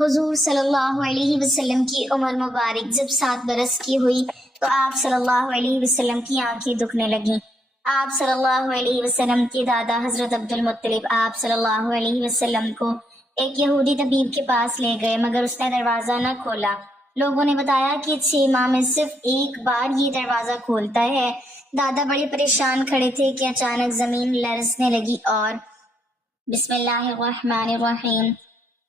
حضور صلی اللہ علیہ وسلم کی عمر مبارک جب 7 برس کی ہوئی تو آپ صلی اللہ علیہ وسلم کی آنکھیں دکھنے لگیں۔ آپ صلی اللہ علیہ وسلم کے دادا حضرت عبد المطلب آپ صلی اللہ علیہ وسلم کو ایک یہودی طبیب کے پاس لے گئے، مگر اس نے دروازہ نہ کھولا۔ لوگوں نے بتایا کہ 6 ماہ میں صرف ایک بار یہ دروازہ کھولتا ہے۔ دادا بڑے پریشان کھڑے تھے کہ اچانک زمین لرزنے لگی اور بسم اللہ الرحمن الرحیم۔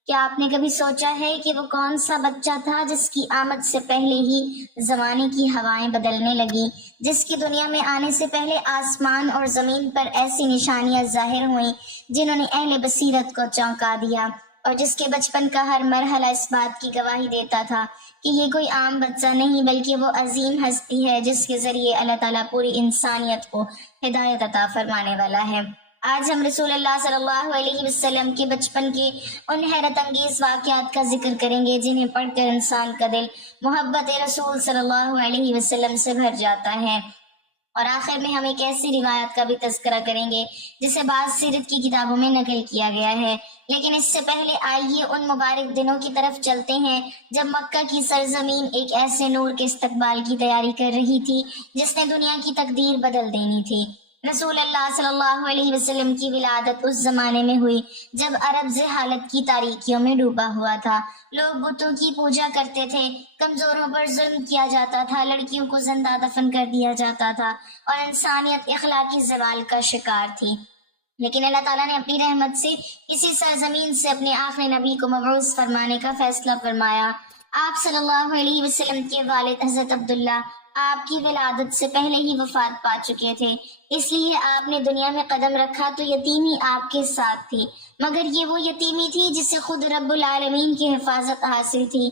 کیا آپ نے کبھی سوچا ہے کہ وہ کون سا بچہ تھا جس کی آمد سے پہلے ہی زمانے کی ہوائیں بدلنے لگی، جس کی دنیا میں آنے سے پہلے آسمان اور زمین پر ایسی نشانیاں ظاہر ہوئیں جنہوں نے اہل بصیرت کو چونکا دیا، اور جس کے بچپن کا ہر مرحلہ اس بات کی گواہی دیتا تھا کہ یہ کوئی عام بچہ نہیں بلکہ وہ عظیم ہستی ہے جس کے ذریعے اللہ تعالیٰ پوری انسانیت کو ہدایت عطا فرمانے والا ہے۔ آج ہم رسول اللہ صلی اللہ علیہ وسلم کے بچپن کے ان حیرت انگیز واقعات کا ذکر کریں گے جنہیں پڑھ کر انسان کا دل محبت رسول صلی اللہ علیہ وسلم سے بھر جاتا ہے، اور آخر میں ہم ایک ایسی روایت کا بھی تذکرہ کریں گے جسے بعض سیرت کی کتابوں میں نقل کیا گیا ہے۔ لیکن اس سے پہلے آئیے ان مبارک دنوں کی طرف چلتے ہیں جب مکہ کی سرزمین ایک ایسے نور کے استقبال کی تیاری کر رہی تھی جس نے دنیا کی تقدیر بدل دینی تھی۔ رسول اللہ صلی اللہ علیہ وسلم کی ولادت اس زمانے میں ہوئی جب عرب جہالت کی تاریکیوں میں ڈوبا ہوا تھا۔ لوگ بتوں کی پوجا کرتے تھے، کمزوروں پر ظلم کیا جاتا تھا، لڑکیوں کو زندہ دفن کر دیا جاتا تھا، اور انسانیت اخلاقی زوال کا شکار تھی۔ لیکن اللہ تعالیٰ نے اپنی رحمت سے اسی سرزمین سے اپنے آخری نبی کو مبعوث فرمانے کا فیصلہ فرمایا۔ آپ صلی اللہ علیہ وسلم کے والد حضرت عبداللہ آپ کی ولادت سے پہلے ہی وفات پا چکے تھے، اس لیے آپ نے دنیا میں قدم رکھا تو یتیمی آپ کے ساتھ تھی، مگر یہ وہ یتیمی تھی جسے خود رب العالمین کی حفاظت حاصل تھی۔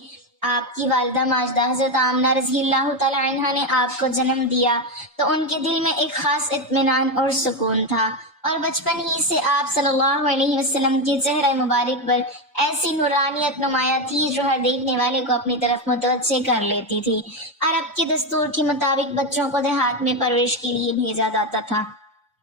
آپ کی والدہ ماجدہ حضرت آمنہ رضی اللہ تعالی عنہا نے آپ کو جنم دیا تو ان کے دل میں ایک خاص اطمینان اور سکون تھا، اور بچپن ہی سے آپ صلی اللہ علیہ وسلم کے چہرہ مبارک پر ایسی نورانیت نمایاں تھی جو ہر دیکھنے والے کو اپنی طرف متوجہ کر لیتی تھی۔ عرب کے دستور کے مطابق بچوں کو دیہات میں پرورش کے لیے بھیجا جاتا تھا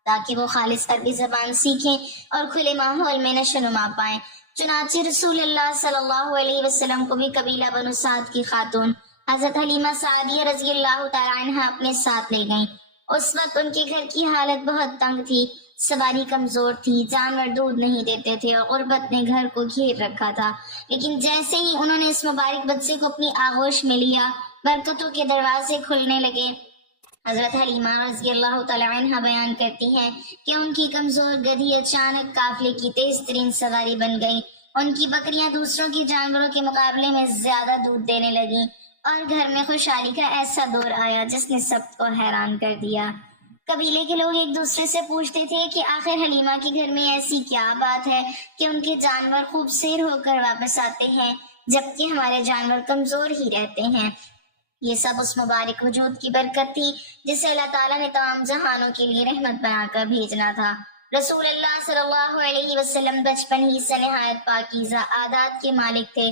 تاکہ وہ خالص عربی زبان سیکھیں اور کھلے ماحول میں نشو نما پائیں۔ چنانچہ رسول اللہ صلی اللہ علیہ وسلم کو بھی قبیلہ بنو سعد کی خاتون حضرت حلیمہ سعدیہ رضی اللہ تعالی عنہا اپنے ساتھ لے گئیں۔ اس وقت ان کے گھر کی حالت بہت تنگ تھی، سواری کمزور تھی، جانور دودھ نہیں دیتے تھے، اور غربت نے گھر کو گھیر رکھا تھا۔ لیکن جیسے ہی انہوں نے اس مبارک بچے کو اپنی آغوش میں لیا، برکتوں کے دروازے کھلنے لگے۔ حضرت حلیمہ رضی اللہ تعالی عنہا بیان کرتی ہیں کہ ان کی کمزور گدھی اچانک قافلے کی تیز ترین سواری بن گئی۔ ان کی بکریاں دوسروں کے جانوروں کے مقابلے میں زیادہ دودھ دینے لگیں، اور گھر میں خوشحالی کا ایسا دور آیا جس نے سب کو حیران کر دیا۔ قبیلے کے لوگ ایک دوسرے سے پوچھتے تھے کہ آخر حلیمہ کے گھر میں ایسی کیا بات ہے کہ ان کے جانور خوب سیر ہو کر واپس آتے ہیں جبکہ ہمارے جانور کمزور ہی رہتے ہیں۔ یہ سب اس مبارک وجود کی برکت تھی جسے اللہ تعالیٰ نے تمام جہانوں کے لیے رحمت بنا کر بھیجنا تھا۔ رسول اللہ صلی اللہ علیہ وسلم بچپن ہی سے نہایت پاکیزہ عادات کے مالک تھے۔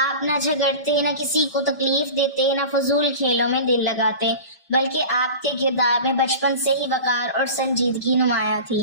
آپ نہ جھگڑتے، نہ کسی کو تکلیف دیتے، نہ فضول کھیلوں میں دل لگاتے، بلکہ آپ کے کردار میں بچپن سے ہی وقار اور سنجیدگی نمایاں تھی۔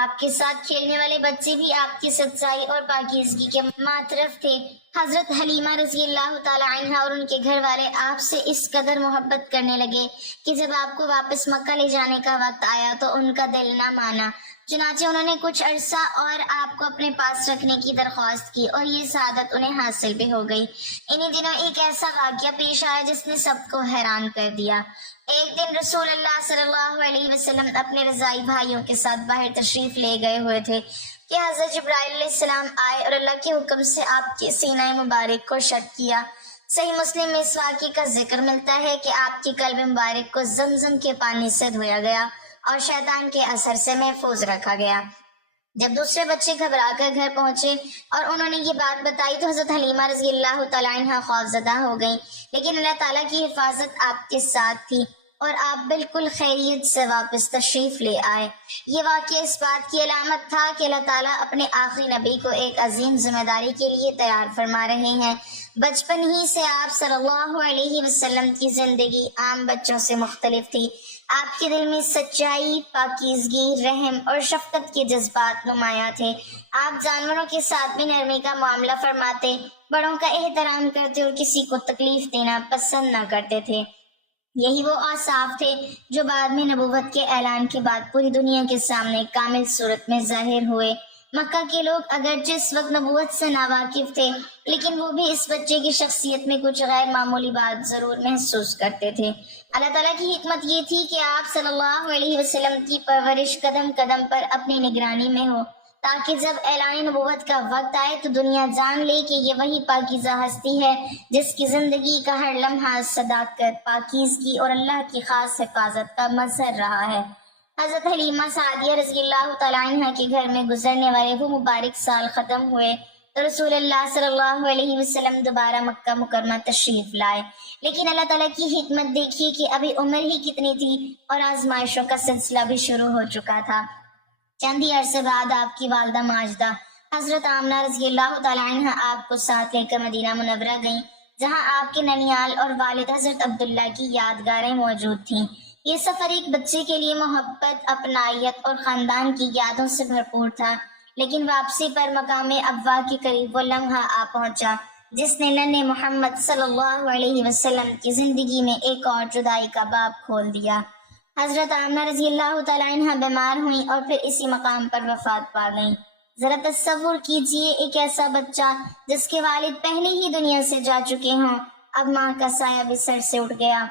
آپ کے ساتھ کھیلنے والے بچے بھی آپ کی سچائی اور پاکیزگی کے معترف تھے۔ حضرت حلیمہ رضی اللہ تعالی عنہا اور ان کے گھر والے آپ سے اس قدر محبت کرنے لگے کہ جب آپ کو واپس مکہ لے جانے کا وقت آیا تو ان کا دل نہ مانا۔ چنانچہ انہوں نے کچھ عرصہ اور آپ کو اپنے پاس رکھنے کی درخواست کی، اور یہ سعادت انہیں حاصل بھی ہو گئی۔ انہی دنوں ایک ایسا واقعہ پیش آیا جس نے سب کو حیران کر دیا۔ ایک دن رسول اللہ صلی اللہ علیہ وسلم اپنے رضائی بھائیوں کے ساتھ باہر تشریف لے گئے ہوئے تھے کہ حضرت جبرائیل علیہ السلام آئے اور اللہ کے حکم سے آپ کے سینہ مبارک کو شق کیا۔ صحیح مسلم میں اس واقعے کا ذکر ملتا ہے کہ آپ کے قلب مبارک کو زمزم کے پانی سے دھویا گیا اور شیطان کے اثر سے محفوظ رکھا گیا۔ جب دوسرے بچے گھبرا کر گھر پہنچے اور انہوں نے یہ بات بتائی تو حضرت حلیمہ رضی اللہ تعالی عنہا خوفزدہ ہو گئیں، لیکن اللہ تعالیٰ کی حفاظت آپ کے ساتھ تھی اور آپ بالکل خیریت سے واپس تشریف لے آئے۔ یہ واقعہ اس بات کی علامت تھا کہ اللہ تعالیٰ اپنے آخری نبی کو ایک عظیم ذمہ داری کے لیے تیار فرما رہے ہیں۔ بچپن ہی سے آپ صلی اللہ علیہ وسلم کی زندگی عام بچوں سے مختلف تھی۔ آپ کے دل میں سچائی، پاکیزگی، رحم اور شفقت کے جذبات نمایاں تھے۔ آپ جانوروں کے ساتھ بھی نرمی کا معاملہ فرماتے، بڑوں کا احترام کرتے اور کسی کو تکلیف دینا پسند نہ کرتے تھے۔ یہی وہ اوصاف تھے جو بعد میں نبوت کے اعلان کے بعد پوری دنیا کے سامنے کامل صورت میں ظاہر ہوئے۔ مکہ کے لوگ اگرچہ اس وقت نبوت سے ناواقف تھے، لیکن وہ بھی اس بچے کی شخصیت میں کچھ غیر معمولی بات ضرور محسوس کرتے تھے۔ اللہ تعالیٰ کی حکمت یہ تھی کہ آپ صلی اللہ علیہ وسلم کی پرورش قدم قدم پر اپنی نگرانی میں ہو، تاکہ جب اعلان نبوت کا وقت آئے تو دنیا جان لے کہ یہ وہی پاکیزہ ہستی ہے جس کی زندگی کا ہر لمحہ صداقت، پاکیزگی اور اللہ کی خاص حفاظت کا مظہر رہا ہے۔ حضرت حلیمہ سعدیہ رضی اللہ تعالیٰ عنہ کے گھر میں گزرنے والے وہ مبارک سال ختم ہوئے تو رسول اللہ صلی اللہ علیہ وسلم دوبارہ مکہ مکرمہ تشریف لائے، لیکن اللہ تعالیٰ کی حکمت دیکھیے کہ ابھی عمر ہی کتنی تھی اور آزمائشوں کا سلسلہ بھی شروع ہو چکا تھا۔ چند ہی عرصے بعد آپ کی والدہ ماجدہ حضرت آمنہ رضی اللہ تعالیٰ عنہ آپ کو ساتھ لے کر مدینہ منورہ گئیں، جہاں آپ کے ننیال اور والد حضرت عبداللہ کی یادگاریں موجود تھیں۔ یہ سفر ایک بچے کے لیے محبت، اپنائیت اور خاندان کی یادوں سے بھرپور تھا، لیکن واپسی پر مقام ابوا کے قریب وہ لمحہ آ پہنچا جس نے ننھے محمد صلی اللہ علیہ وسلم کی زندگی میں ایک اور جدائی کا باب کھول دیا۔ حضرت آمنہ رضی اللہ تعالیٰ عنہ بیمار ہوئیں اور پھر اسی مقام پر وفات پا گئیں۔ ذرا تصور کیجئے ایک ایسا بچہ جس کے والد پہلے ہی دنیا سے جا چکے ہوں، اب ماں کا سایہ بھی سر سے اٹھ گیا،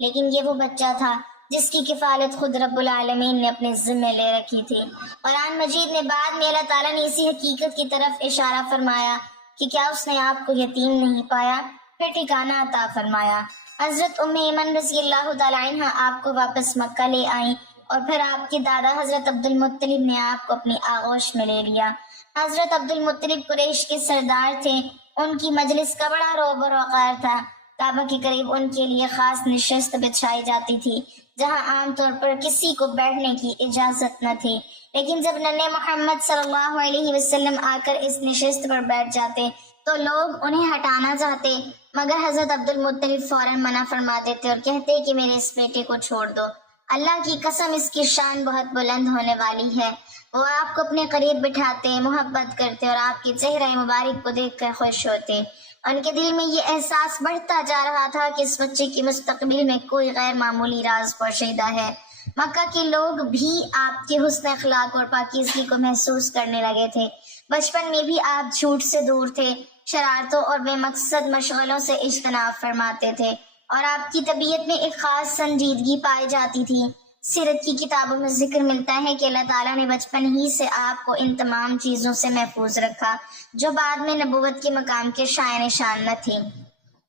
لیکن یہ وہ بچہ تھا جس کی کفالت خود رب العالمین نے اپنے ذمے لے رکھی تھی۔ قرآن مجید میں بعد میں اللہ تعالیٰ نے اسی حقیقت کی طرف اشارہ فرمایا کہ کیا اس نے آپ کو یتیم نہیں پایا، پھر ٹھکانہ عطا فرمایا۔ حضرت ام ایمن رضی اللہ تعالیٰ عنہ آپ کو واپس مکہ لے آئیں اور پھر آپ کے دادا حضرت عبد المطلب نے آپ کو اپنی آغوش میں لے لیا۔ حضرت عبد المطلب قریش کے سردار تھے، ان کی مجلس کا بڑا رعب و وقار تھا۔ کعبہ کے قریب ان کے لیے خاص نشست بچھائی جاتی تھی جہاں عام طور پر کسی کو بیٹھنے کی اجازت نہ تھی، لیکن جب ننھے محمد صلی اللہ علیہ وسلم آ کر اس نشست پر بیٹھ جاتے تو لوگ انہیں ہٹانا چاہتے، مگر حضرت عبد المطلب فوراً منع فرما دیتے اور کہتے کہ میرے اس بیٹے کو چھوڑ دو، اللہ کی قسم اس کی شان بہت بلند ہونے والی ہے۔ وہ آپ کو اپنے قریب بٹھاتے، محبت کرتے اور آپ کے چہرہ مبارک کو دیکھ کر خوش ہوتے۔ ان کے دل میں یہ احساس بڑھتا جا رہا تھا کہ اس بچے کی مستقبل میں کوئی غیر معمولی راز پوشیدہ ہے۔ مکہ کے لوگ بھی آپ کے حسن اخلاق اور پاکیزگی کو محسوس کرنے لگے تھے۔ بچپن میں بھی آپ جھوٹ سے دور تھے، شرارتوں اور بے مقصد مشغلوں سے اجتناب فرماتے تھے، اور آپ کی طبیعت میں ایک خاص سنجیدگی پائی جاتی تھی۔ سیرت کی کتابوں میں ذکر ملتا ہے کہ اللہ تعالیٰ نے بچپن ہی سے آپ کو ان تمام چیزوں سے محفوظ رکھا جو بعد میں نبوت کے مقام کے شائع نشان نہ تھیں۔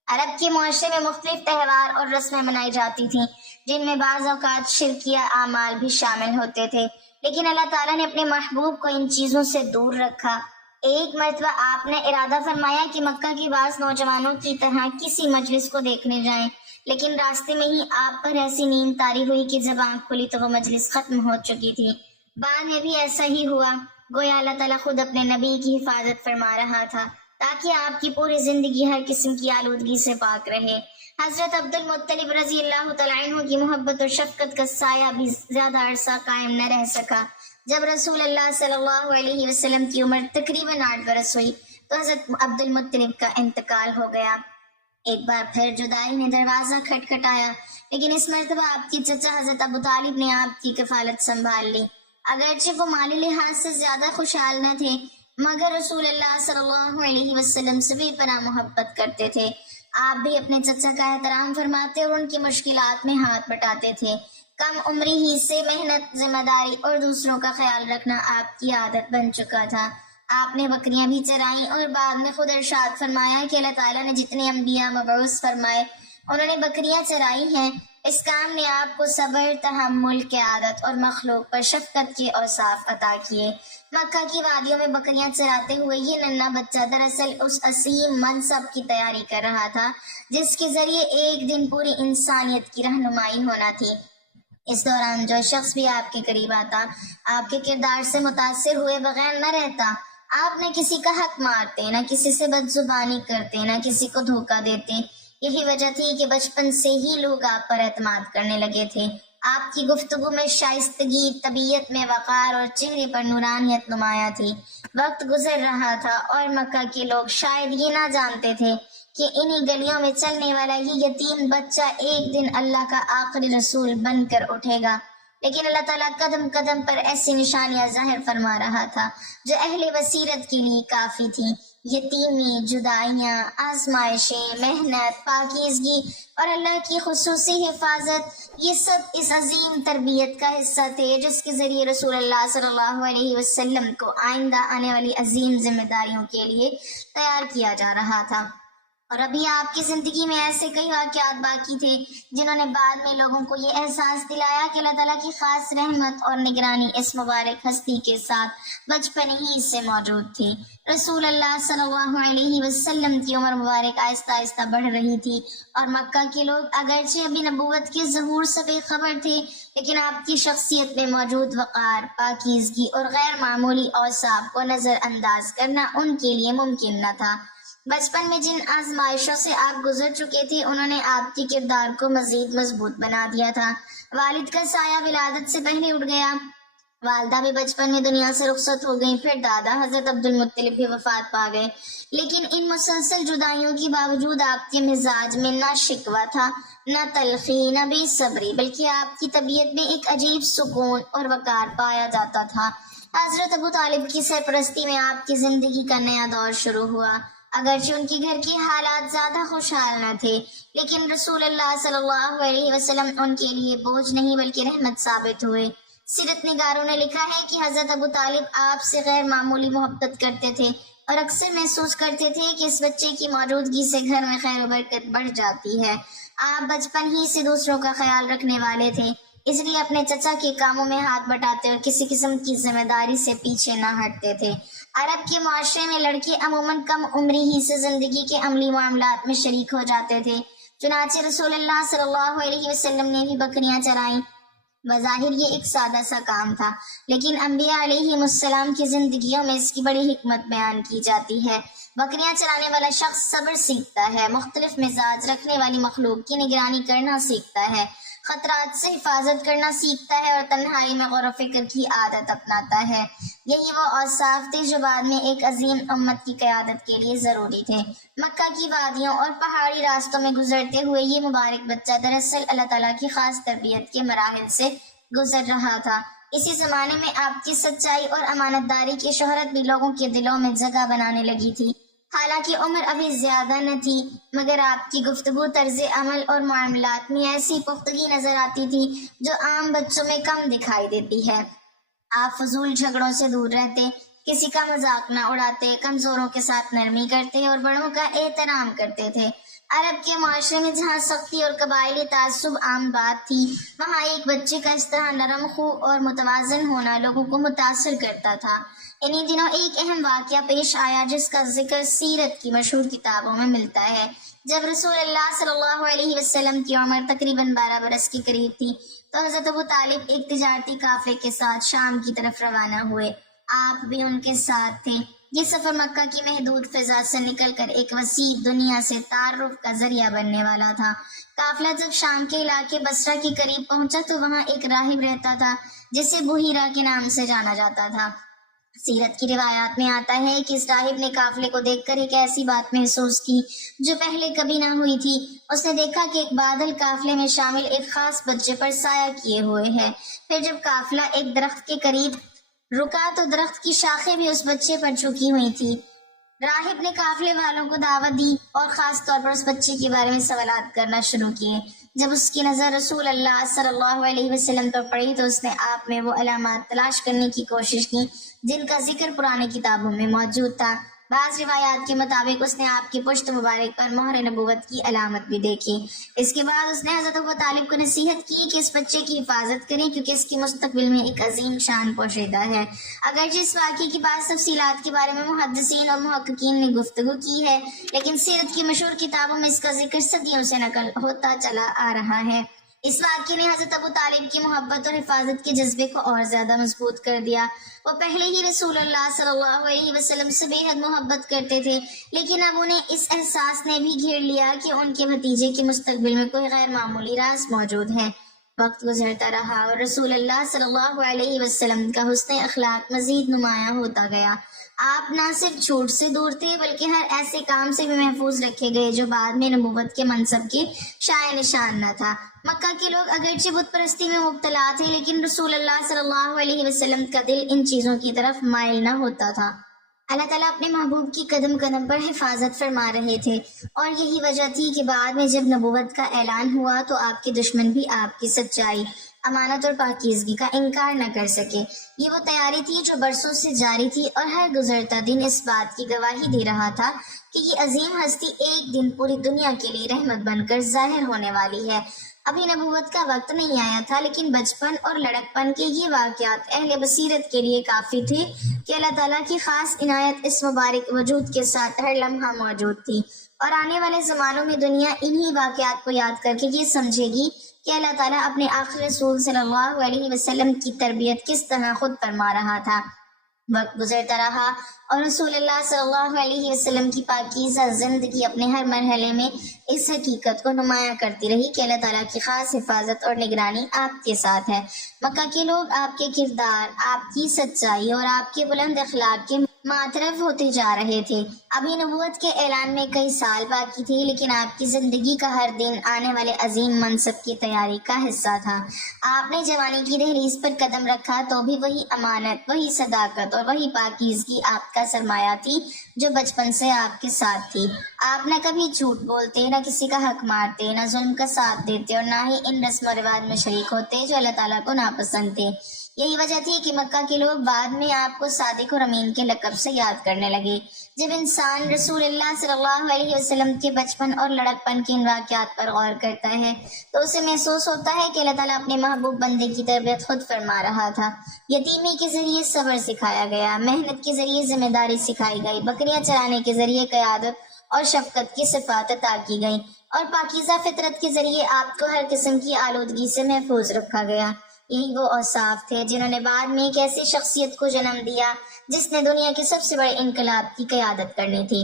عرب کے معاشرے میں مختلف تہوار اور رسمیں منائی جاتی تھیں جن میں بعض اوقات شرکیہ اعمال بھی شامل ہوتے تھے، لیکن اللہ تعالیٰ نے اپنے محبوب کو ان چیزوں سے دور رکھا۔ ایک مرتبہ آپ نے ارادہ فرمایا کہ مکہ کے بعض نوجوانوں کی طرح کسی مجلس کو دیکھنے جائیں، لیکن راستے میں ہی آپ پر ایسی نیند طاری ہوئی کہ جب آنکھ کھلی تو وہ مجلس ختم ہو چکی تھی۔ بعد میں بھی ایسا ہی ہوا، گویا اللہ تعالیٰ خود اپنے نبی کی حفاظت فرما رہا تھا تاکہ آپ کی پوری زندگی ہر قسم کی آلودگی سے پاک رہے۔ حضرت عبد المطلب رضی اللہ تعالیٰ عنہ کی محبت اور شفقت کا سایہ بھی زیادہ عرصہ قائم نہ رہ سکا۔ جب رسول اللہ صلی اللہ علیہ وسلم کی عمر تقریباً 8 برس ہوئی تو حضرت عبد المطلب کا انتقال ہو گیا۔ ایک بار پھر جدائی نے دروازہ کھٹکھٹایا، لیکن اس مرتبہ آپ کی چچا حضرت ابو طالب نے آپ کی کفالت سنبھال لی۔ اگرچہ وہ مالی لحاظ سے زیادہ خوشحال نہ تھے، مگر رسول اللہ صلی اللہ علیہ وسلم سے بے پناہ محبت کرتے تھے۔ آپ بھی اپنے چچا کا احترام فرماتے اور ان کی مشکلات میں ہاتھ بٹاتے تھے۔ کم عمری ہی سے محنت، ذمہ داری اور دوسروں کا خیال رکھنا آپ کی عادت بن چکا تھا۔ آپ نے بکریاں بھی چرائیں اور بعد میں خود ارشاد فرمایا کہ اللہ تعالیٰ نے جتنے انبیاء مبعوث فرمائے انہوں نے بکریاں چرائی ہیں۔ اس کام نے آپ کو صبر، تحمل کی عادت اور مخلوق پر شفقت کے اوصاف عطا کیے۔ مکہ کی وادیوں میں بکریاں چراتے ہوئے یہ ننھا بچہ دراصل اس عظیم منصب کی تیاری کر رہا تھا جس کے ذریعے ایک دن پوری انسانیت کی رہنمائی ہونا تھی۔ اس دوران جو شخص بھی آپ کے قریب آتا آپ کے کردار سے متاثر ہوئے بغیر نہ رہتا۔ آپ نہ کسی کا حق مارتے، نہ کسی سے بد زبانی کرتے، نہ کسی کو دھوکہ دیتے۔ یہی وجہ تھی کہ بچپن سے ہی لوگ آپ پر اعتماد کرنے لگے تھے۔ آپ کی گفتگو میں شائستگی، طبیعت میں وقار اور چہرے پر نورانیت نمایاں تھی۔ وقت گزر رہا تھا اور مکہ کے لوگ شاید یہ نہ جانتے تھے کہ انہی گلیوں میں چلنے والا یہ یتیم بچہ ایک دن اللہ کا آخری رسول بن کر اٹھے گا۔ لیکن اللہ تعالیٰ قدم قدم پر ایسی نشانیاں ظاہر فرما رہا تھا جو اہل بصیرت کے لیے کافی تھی۔ یتیمی، جدائیاں، آزمائشیں، محنت، پاکیزگی اور اللہ کی خصوصی حفاظت، یہ سب اس عظیم تربیت کا حصہ تھے جس کے ذریعے رسول اللہ صلی اللہ علیہ وسلم کو آئندہ آنے والی عظیم ذمہ داریوں کے لیے تیار کیا جا رہا تھا۔ اور ابھی آپ کی زندگی میں ایسے کئی واقعات باقی تھے جنہوں نے بعد میں لوگوں کو یہ احساس دلایا کہ اللہ تعالیٰ کی خاص رحمت اور نگرانی اس مبارک ہستی کے ساتھ بچپن ہی سے موجود تھی۔ رسول اللہ صلی اللہ علیہ وسلم کی عمر مبارک آہستہ آہستہ بڑھ رہی تھی اور مکہ کے لوگ اگرچہ ابھی نبوت کے ظہور سے بے خبر تھے، لیکن آپ کی شخصیت میں موجود وقار، پاکیزگی اور غیر معمولی اوصاف کو نظر انداز کرنا ان کے لیے ممکن نہ تھا۔ بچپن میں جن آزمائشوں سے آپ گزر چکے تھے انہوں نے آپ کے کردار کو مزید مضبوط بنا دیا تھا۔ والد کا سایہ ولادت سے پہلے اٹھ گیا، والدہ بھی بچپن میں دنیا سے رخصت ہو گئیں، پھر دادا حضرت عبد المطلب بھی وفات پا گئے۔ لیکن ان مسلسل جدائیوں کے باوجود آپ کے مزاج میں نہ شکوہ تھا، نہ تلخی، نہ بے صبری، بلکہ آپ کی طبیعت میں ایک عجیب سکون اور وقار پایا جاتا تھا۔ حضرت ابو طالب کی سرپرستی میں آپ کی زندگی کا نیا دور شروع ہوا۔ اگرچہ ان کے گھر کے حالات زیادہ خوشحال نہ تھے، لیکن رسول اللہ صلی اللہ علیہ وسلم ان کے لیے بوجھ نہیں بلکہ رحمت ثابت ہوئے۔ سیرت نگاروں نے لکھا ہے کہ حضرت ابو طالب آپ سے غیر معمولی محبت کرتے تھے اور اکثر محسوس کرتے تھے کہ اس بچے کی موجودگی سے گھر میں خیر و برکت بڑھ جاتی ہے۔ آپ بچپن ہی سے دوسروں کا خیال رکھنے والے تھے، اس لیے اپنے چچا کے کاموں میں ہاتھ بٹاتے اور کسی قسم کی ذمہ داری سے پیچھے نہ ہٹتے تھے۔ عرب کے معاشرے میں لڑکے عموماً کم عمری ہی سے زندگی کے عملی معاملات میں شریک ہو جاتے تھے، چنانچہ رسول اللہ صلی اللہ علیہ وسلم نے بھی بکریاں چرائیں۔ بظاہر یہ ایک سادہ سا کام تھا، لیکن انبیاء علیہ السلام کی زندگیوں میں اس کی بڑی حکمت بیان کی جاتی ہے۔ بکریاں چرانے والا شخص صبر سیکھتا ہے، مختلف مزاج رکھنے والی مخلوق کی نگرانی کرنا سیکھتا ہے، خطرات سے حفاظت کرنا سیکھتا ہے اور تنہائی میں غور و فکر کی عادت اپناتا ہے۔ یہی وہ اوصاف تھے جو بعد میں ایک عظیم امت کی قیادت کے لیے ضروری تھے۔ مکہ کی وادیوں اور پہاڑی راستوں میں گزرتے ہوئے یہ مبارک بچہ دراصل اللہ تعالیٰ کی خاص تربیت کے مراحل سے گزر رہا تھا۔ اسی زمانے میں آپ کی سچائی اور امانت داری کی شہرت بھی لوگوں کے دلوں میں جگہ بنانے لگی تھی۔ حالانکہ عمر ابھی زیادہ نہ تھی، مگر آپ کی گفتگو، طرز عمل اور معاملات میں ایسی پختگی نظر آتی تھی جو عام بچوں میں کم دکھائی دیتی ہے۔ آپ فضول جھگڑوں سے دور رہتے، کسی کا مذاق نہ اڑاتے، کمزوروں کے ساتھ نرمی کرتے اور بڑوں کا احترام کرتے تھے۔ عرب کے معاشرے میں جہاں سختی اور قبائلی تعصب عام بات تھی، وہاں ایک بچے کا اس طرح نرم خو اور متوازن ہونا لوگوں کو متاثر کرتا تھا۔ انہی دنوں ایک اہم واقعہ پیش آیا جس کا ذکر سیرت کی مشہور کتابوں میں ملتا ہے۔ جب رسول اللہ صلی اللہ علیہ وسلم کی عمر تقریباً 12 برس کے قریب تھی تو حضرت ابو طالب ایک تجارتی قافلے کے ساتھ شام کی طرف روانہ ہوئے۔ آپ بھی ان کے ساتھ تھے۔ یہ سفر مکہ کی محدود فضا سے نکل کر ایک وسیع دنیا سے تعارف کا ذریعہ بننے والا تھا۔ قافلہ جب شام کے علاقے بصرہ کے قریب پہنچا تو وہاں ایک راہب رہتا تھا جسے بحیرہ کے نام سے جانا جاتا تھا۔ سیرت کی روایات میں آتا ہے کہ اس راہب نے قافلے کو دیکھ کر ایک ایسی بات محسوس کی جو پہلے کبھی نہ ہوئی تھی۔ اس نے دیکھا کہ ایک بادل قافلے میں شامل ایک خاص بچے پر سایہ کیے ہوئے ہے۔ پھر جب قافلہ ایک درخت کے قریب رکا تو درخت کی شاخیں بھی اس بچے پر جھکی ہوئی تھی۔ راہب نے قافلے والوں کو دعوت دی اور خاص طور پر اس بچے کے بارے میں سوالات کرنا شروع کیے۔ جب اس کی نظر رسول اللہ صلی اللہ علیہ وسلم پر پڑی تو اس نے آپ میں وہ علامات تلاش کرنے کی کوشش کی جن کا ذکر پرانے کتابوں میں موجود تھا۔ بعض روایات کے مطابق اس نے آپ کی پشت مبارک پر مہر نبوت کی علامت بھی دیکھی۔ اس کے بعد اس نے حضرت ابو طالب کو نصیحت کی کہ اس بچے کی حفاظت کریں کیونکہ اس کی مستقبل میں ایک عظیم شان پوشیدہ ہے۔ اگرچہ اس واقعے کی بعض تفصیلات کے بارے میں محدثین اور محققین نے گفتگو کی ہے، لیکن سیرت کی مشہور کتابوں میں اس کا ذکر صدیوں سے نقل ہوتا چلا آ رہا ہے۔ اس واقعے نے حضرت ابو طالب کی محبت اور حفاظت کے جذبے کو اور زیادہ مضبوط کر دیا۔ وہ پہلے ہی رسول اللہ صلی اللہ علیہ وسلم سے بے حد محبت کرتے تھے، لیکن اب انہیں اس احساس نے بھی گھیر لیا کہ ان کے بھتیجے کے مستقبل میں کوئی غیر معمولی راز موجود ہے۔ وقت گزرتا رہا اور رسول اللہ صلی اللہ علیہ وسلم کا حسن اخلاق مزید نمایاں ہوتا گیا۔ آپ نہ صرف جھوٹ سے دور تھے بلکہ ہر ایسے کام سے بھی محفوظ رکھے گئے جو بعد میں نبوت کے منصب کے شائع نشان نہ تھا۔ مکہ کے لوگ اگرچہ بت پرستی میں مبتلا تھے لیکن رسول اللہ صلی اللہ علیہ وسلم کا دل ان چیزوں کی طرف مائل نہ ہوتا تھا۔ اللہ تعالیٰ اپنے محبوب کی قدم قدم پر حفاظت فرما رہے تھے، اور یہی وجہ تھی کہ بعد میں جب نبوت کا اعلان ہوا تو آپ کے دشمن بھی آپ کی سچائی، امانت اور پاکیزگی کا انکار نہ کر سکے۔ یہ وہ تیاری تھی جو برسوں سے جاری تھی اور ہر گزرتا دن اس بات کی گواہی دے رہا تھا کہ یہ عظیم ہستی ایک دن پوری دنیا کے لیے رحمت بن کر ظاہر ہونے والی ہے۔ ابھی نبوت کا وقت نہیں آیا تھا لیکن بچپن اور لڑکپن کے یہ واقعات اہل بصیرت کے لیے کافی تھے کہ اللہ تعالیٰ کی خاص عنایت اس مبارک وجود کے ساتھ ہر لمحہ موجود تھی، اور آنے والے زمانوں میں دنیا انہی واقعات کو یاد کر کے یہ سمجھے گی کہ اللہ تعالیٰ اپنے آخری رسول صلی اللہ علیہ وسلم کی تربیت کس طرح خود فرما رہا تھا۔ وقت گزرتا رہا اور رسول اللہ صلی اللہ علیہ وسلم کی پاکیزہ زندگی اپنے ہر مرحلے میں اس حقیقت کو نمایاں کرتی رہی کہ اللہ تعالیٰ کی خاص حفاظت اور نگرانی آپ کے ساتھ ہے۔ مکہ کے لوگ آپ کے کردار، آپ کی سچائی اور آپ کے بلند اخلاق کے معترف ہوتے جا رہے تھے۔ ابھی نبوت کے اعلان میں کئی سال باقی تھے لیکن آپ کی زندگی کا ہر دن آنے والے عظیم منصب کی تیاری کا حصہ تھا۔ آپ نے جوانی کی دہلیز پر قدم رکھا تو بھی وہی امانت، وہی صداقت اور وہی پاکیزگی آپ کا سرمایہ تھی جو بچپن سے آپ کے ساتھ تھی۔ آپ نہ کبھی جھوٹ بولتے، نہ کسی کا حق مارتے، نہ ظلم کا ساتھ دیتے اور نہ ہی ان رسم و رواج میں شریک ہوتے جو اللہ تعالیٰ کو ناپسند تھے۔ یہی وجہ تھی کہ مکہ کے لوگ بعد میں آپ کو صادق اور امین کے لقب سے یاد کرنے لگے۔ جب انسان رسول اللہ صلی اللہ علیہ وسلم کے بچپن اور لڑکپن کے ان واقعات پر غور کرتا ہے تو اسے محسوس ہوتا ہے کہ اللہ تعالیٰ اپنے محبوب بندے کی تربیت خود فرما رہا تھا۔ یتیمی کے ذریعے صبر سکھایا گیا، محنت کے ذریعے ذمہ داری سکھائی گئی، بکریاں چرانے کے ذریعے قیادت اور شفقت کی صفات عطا کی گئی، اور پاکیزہ فطرت کے ذریعے آپ کو ہر قسم کی آلودگی سے محفوظ رکھا گیا۔ یہی وہ اوصاف تھے جنہوں نے بعد میں ایک ایسی شخصیت کو جنم دیا جس نے دنیا کے سب سے بڑے انقلاب کی قیادت کرنی تھی۔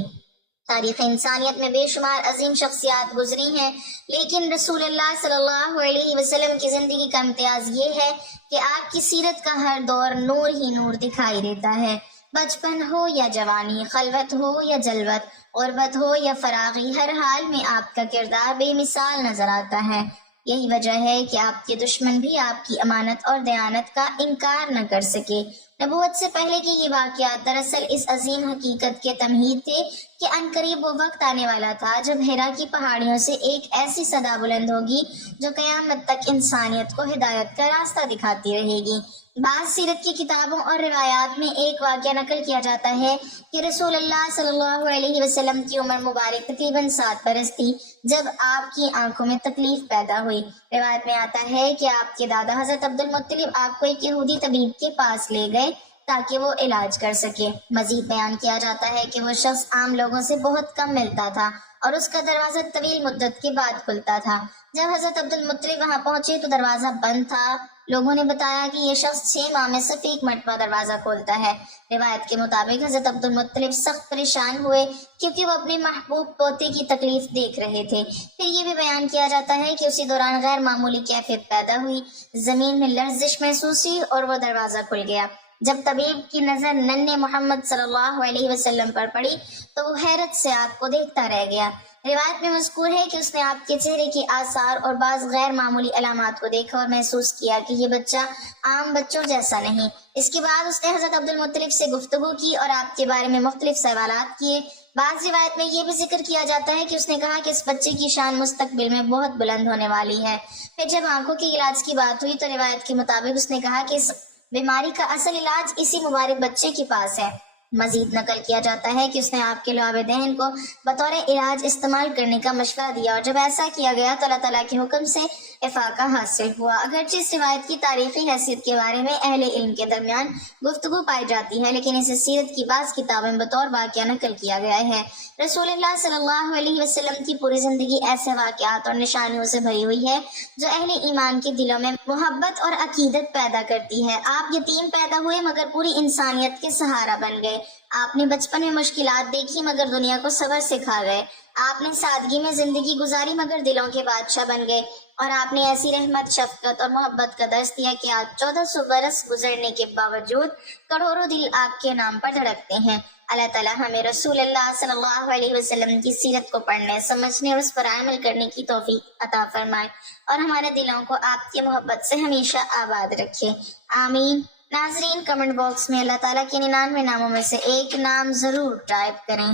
تاریخ انسانیت میں بے شمار عظیم شخصیات گزری ہیں لیکن رسول اللہ صلی اللہ علیہ وسلم کی زندگی کا امتیاز یہ ہے کہ آپ کی سیرت کا ہر دور نور ہی نور دکھائی دیتا ہے۔ بچپن ہو یا جوانی، خلوت ہو یا جلوت، غربت ہو یا فراغی، ہر حال میں آپ کا کردار بے مثال نظر آتا ہے۔ یہی وجہ ہے کہ آپ کے دشمن بھی آپ کی امانت اور دیانت کا انکار نہ کر سکے۔ نبوت سے پہلے کے یہ واقعات دراصل اس عظیم حقیقت کے تمہید تھے کہ عنقریب وہ وقت آنے والا تھا جب ہیرا کی پہاڑیوں سے ایک ایسی صدا بلند ہوگی جو قیامت تک انسانیت کو ہدایت کا راستہ دکھاتی رہے گی۔ بعض سیرت کی کتابوں اور روایات میں ایک واقعہ نقل کیا جاتا ہے کہ رسول اللہ صلی اللہ علیہ وسلم کی عمر مبارک تقریباً 7 برس تھی جب آپ کی آنکھوں میں تکلیف پیدا ہوئی۔ روایت میں آتا ہے کہ آپ کے دادا حضرت عبد المطلب آپ کو ایک یہودی طبیب کے پاس لے گئے تاکہ وہ علاج کر سکے۔ مزید بیان کیا جاتا ہے کہ وہ شخص عام لوگوں سے بہت کم ملتا تھا اور اس کا دروازہ طویل مدت کے بعد کھلتا تھا۔ جب حضرت عبد المطلب وہاں پہنچے تو دروازہ بند تھا۔ لوگوں نے بتایا کہ یہ شخص 6 ماہ میں صرف 1 مرتبہ دروازہ کھولتا ہے۔ روایت کے مطابق حضرت عبد المطلب سخت پریشان ہوئے کیونکہ وہ اپنے محبوب پوتے کی تکلیف دیکھ رہے تھے۔ پھر یہ بھی بیان کیا جاتا ہے کہ اسی دوران غیر معمولی کیفیت پیدا ہوئی، زمین میں لرزش محسوس ہوئی اور وہ دروازہ کھل گیا۔ جب طبیب کی نظر ننھے محمد صلی اللہ علیہ وسلم پر پڑی تو وہ حیرت سے آپ کو دیکھتا رہ گیا۔ روایت میں مذکور ہے کہ اس نے آپ کے چہرے کے آثار اور بعض غیر معمولی علامات کو دیکھا اور محسوس کیا کہ یہ بچہ عام بچوں جیسا نہیں۔ اس کے بعد اس نے حضرت عبد المطلب سے گفتگو کی اور آپ کے بارے میں مختلف سوالات کیے۔ بعض روایت میں یہ بھی ذکر کیا جاتا ہے کہ اس نے کہا کہ اس بچے کی شان مستقبل میں بہت بلند ہونے والی ہے۔ پھر جب آنکھوں کے علاج کی بات ہوئی تو روایت کے مطابق اس نے کہا کہ اس بیماری کا اصل علاج اسی مبارک بچے کے پاس ہے۔ مزید نقل کیا جاتا ہے کہ اس نے آپ کے لعاب دہن کو بطور علاج استعمال کرنے کا مشورہ دیا اور جب ایسا کیا گیا تو اللہ تعالیٰ کے حکم سے افاقہ حاصل ہوا۔ اگرچہ اس روایت کی تاریخی حیثیت کے بارے میں اہل علم کے درمیان گفتگو پائی جاتی ہے لیکن اسے سیرت کی بعض کتابیں بطور واقعہ نقل کیا گیا ہے۔ رسول اللہ صلی اللہ علیہ وسلم کی پوری زندگی ایسے واقعات اور نشانیوں سے بھری ہوئی ہے جو اہل ایمان کے دلوں میں محبت اور عقیدت پیدا کرتی ہے۔ آپ یتیم پیدا ہوئے مگر پوری انسانیت کے سہارا بن گئے۔ آپ نے بچپن میں مشکلات دیکھی مگر دنیا کو صبر سکھا گئے۔ آپ نے سادگی میں زندگی گزاری مگر دلوں کے بادشاہ بن گئے، اور آپ نے ایسی رحمت، شفقت اور محبت کا درس دیا کہ آج 1400 برس گزرنے کے باوجود کروڑوں دل آپ کے نام پر دھڑکتے ہیں۔ اللہ تعالیٰ ہمیں رسول اللہ صلی اللہ علیہ وسلم کی سیرت کو پڑھنے، سمجھنے اور اس پر عمل کرنے کی توفیق عطا فرمائے، اور ہمارے دلوں کو آپ کی محبت سے ہمیشہ آباد رکھے، آمین۔ ناظرین، کمنٹ باکس میں اللہ تعالیٰ کے 99 ناموں میں سے ایک نام ضرور ٹائپ کریں۔